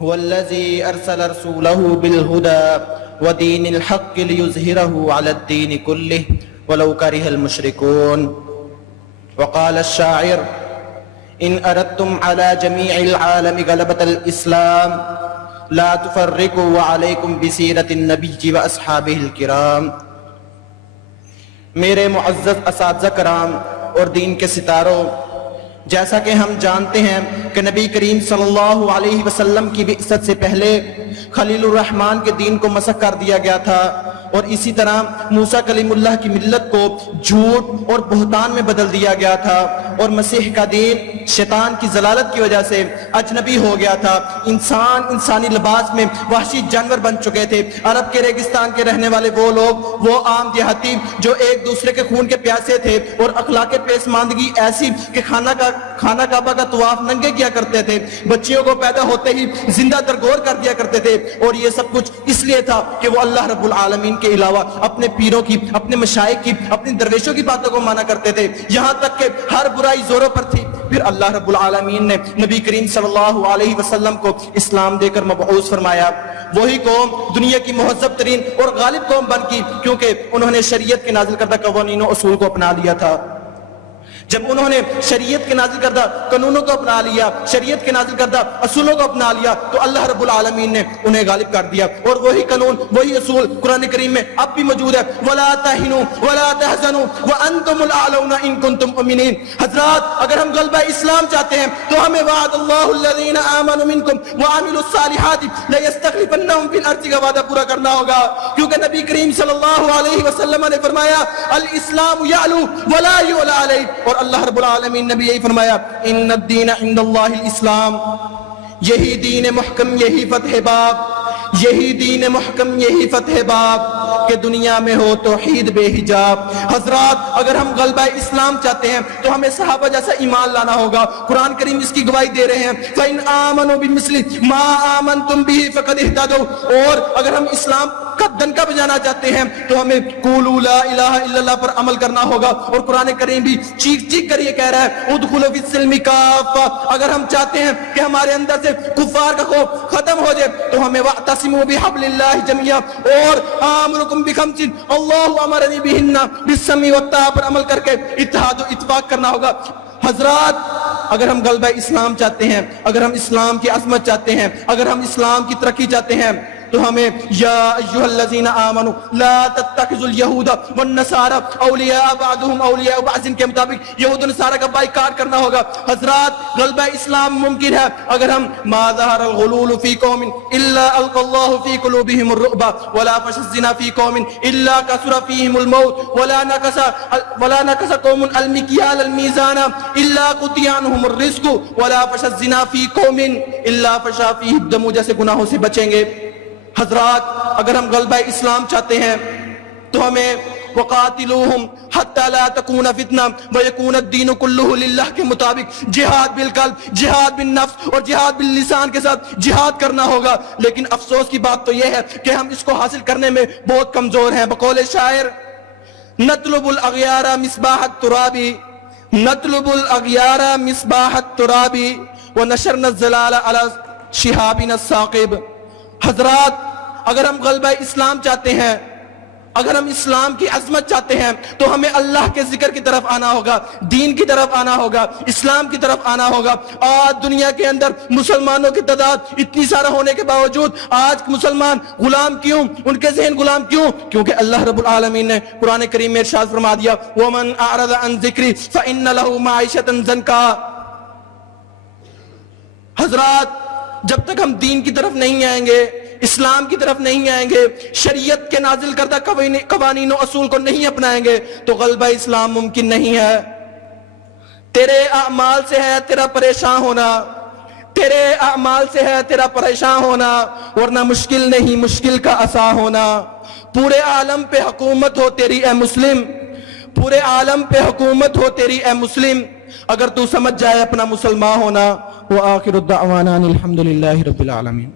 هو الذي أرسل رسوله بالهدى ودين الحق ليظهره على الدين كله ولو كره المشركون. وقال الشاعر: إن أردتم على جميع العالم غلبة الإسلام لا تفرقوا وعليكم بسيرة النبي وأصحابه الكرام. میرے معزز اساتذہ کرام اور دین کے ستاروں، جیسا کہ ہم جانتے ہیں کہ نبی کریم صلی اللہ علیہ وسلم کی بعثت سے پہلے خلیل الرحمن کے دین کو مسخ کر دیا گیا تھا، اور اسی طرح موسیٰ کلیم اللہ کی ملت کو جھوٹ اور بہتان میں بدل دیا گیا تھا، اور مسیح کا دین شیطان کی ضلالت کی وجہ سے اجنبی ہو گیا تھا. انسان انسانی لباس میں وحشی جانور بن چکے تھے. عرب کے ریگستان کے رہنے والے وہ لوگ، وہ عام دیہاتی جو ایک دوسرے کے خون کے پیاسے تھے اور اخلاق پسماندگی ایسی کہ خانہ کعبہ کا طواف ننگے کیا کرتے تھے، بچیوں کو پیدا ہوتے ہی زندہ درگور کر دیا کرتے تھے، اور یہ سب کچھ اس لیے تھا کہ وہ اللہ رب العالمین کے علاوہ اپنے پیروں کی، اپنے مشائخ کی، اپنے درویشوں کی باتوں کو مانا کرتے تھے، یہاں تک کہ ہر برائی زوروں پر تھی. پھر اللہ رب العالمین نے نبی کریم صلی اللہ علیہ وسلم کو اسلام دے کر مبعوث فرمایا. وہی قوم دنیا کی مہذب ترین اور غالب قوم بن کی، کیونکہ انہوں نے شریعت کے نازل کردہ قوانین و اصول کو اپنا لیا تھا. جب انہوں نے شریعت کے نازل کردہ قانونوں کو اپنا لیا، شریعت کے نازل کردہ اصولوں کو اپنا لیا، تو اللہ رب العالمین نے انہیں غالب کر دیا. اور وہی قانون، وہی اصول قرآن کریم میں اب بھی موجود ہے. وَلَا تَهِنُوا وَلَا تَحْزَنُوا وَأَنْتُمُ الْأَعْلَوْنَ إِن كُنتُم مُؤْمِنِينَ. حضرات، اگر ہم غلبہ اسلام چاہتے ہیں تو ہمیں وعد اللہ الذین آمنوا منکم وعملوا الصالحات لَيَسْتَخْلِفَنَّهُمْ فِي الْأَرْضِ کا وعدہ پورا کرنا ہوگا، کیونکہ نبی کریم صلی اللہ علیہ وسلم نے فرمایا الاسلام یعلو ولا یعلی علیہ، اور اللہ رب العالمین نے بھی یہی فرمایا ان الدین عند اللہ الاسلام. یہی دین محکم، یہی فتح باب، یہی دین محکم، یہی فتح باب کہ دنیا میں ہو توحید بے حجاب. حضرات، اگر ہم غلبہ اسلام چاہتے ہیں تو ہمیں صحابہ جیسا ایمان لانا ہوگا. قرآن کریم اس کی گواہی دے رہے ہیں فَإِنْ آمَنُوا بِمِثْلِ مَا آمَنْتُمْ بِهِ فَقَدِ اهْتَدَوْا. اور اگر ہم اسلام کا دنکا بجانا چاہتے ہیں تو ہمیں قولوا لا الہ الا اللہ پر عمل کرنا ہوگا. اور قرآن کریم بھی چیخ چیخ کر یہ کہہ رہا ہے ادخلوا فی السلم کافہ. اگر ہم چاہتے ہیں کہ ہمارے اندر سے کفار کا خوف ختم ہو جائے تو ہمیں واعتصموا بحبل اللہ جميعا اور آمرکم بخمس اللہ امرنی بہن بالسمع والطاعہ پر عمل کر کے اتحاد و اتفاق کرنا ہوگا. حضرات، اگر ہم غلبہ اسلام چاہتے ہیں، اگر ہم اسلام کی عظمت چاہتے ہیں، اگر ہم اسلام کی ترقی چاہتے ہیں، تو ہمیں یا ایھا الذین آمنوا لا تتخذوا اليہود والنصارى اولیاء بعضهم اولیاء بعض کے مطابق یہود و نصارہ کا بائیکاٹ کرنا ہوگا. حضرات، غلبہ اسلام ممکن ہے اگر ہم ما ظہر الغلول فی قوم الا القى الله في قلوبهم الرعب ولا فشى الزنا في قوم الا كثر فيهم الموت ولا نقص قوم المكيال الميزان الا قطع عنهم الرزق ولا فشى الزنا في قوم الا فشى فيه الدم. جیسے گناہوں سے بچیں گے. حضرات، اگر ہم غلبہ اسلام چاہتے ہیں تو ہمیں وقاتلوہم حتی لا تکون فتنہ ویکون الدین کلہ للہ کے مطابق جہاد بالقلب، جہاد بالنفس اور جہاد باللسان کے ساتھ جہاد کرنا ہوگا. لیکن افسوس کی بات تو یہ ہے کہ ہم اس کو حاصل کرنے میں بہت کمزور ہیں. بقول شاعر نطلب الاغیار مصباح التراب نطلب الاغیار مصباح التراب ونشرنا الزلال على شہابنا الثاقب. حضرات، اگر ہم غلبہ اسلام چاہتے ہیں، اگر ہم اسلام کی عظمت چاہتے ہیں تو ہمیں اللہ کے ذکر کی طرف آنا ہوگا، دین کی طرف آنا ہوگا، اسلام کی طرف آنا ہوگا. آج دنیا کے اندر مسلمانوں کی تعداد اتنی سارا ہونے کے باوجود آج مسلمان غلام کیوں؟ ان کے ذہن غلام کیوں؟ کیونکہ اللہ رب العالمین نے قرآن کریم میں ارشاد فرما دیا وَمَنْ أَعْرَضَ عَنْ ذِكْرِي فَإِنَّ لَهُ مَعِيشَةً ضَنْكًا. حضرات، جب تک ہم دین کی طرف نہیں آئیں گے، اسلام کی طرف نہیں آئیں گے، شریعت کے نازل کردہ قوانین و اصول کو نہیں اپنائیں گے تو غلبہ اسلام ممکن نہیں ہے. تیرے اعمال سے ہے تیرا پریشان ہونا، تیرے اعمال سے ہے تیرا پریشان ہونا، ورنہ مشکل نہیں مشکل کا آسان ہونا. پورے عالم پہ حکومت ہو تیری اے مسلم، پورے عالم پہ حکومت ہو تیری اے مسلم، اگر تو سمجھ جائے اپنا مسلمان ہونا. وآخر الدعوانا الحمدللہ رب العالمین.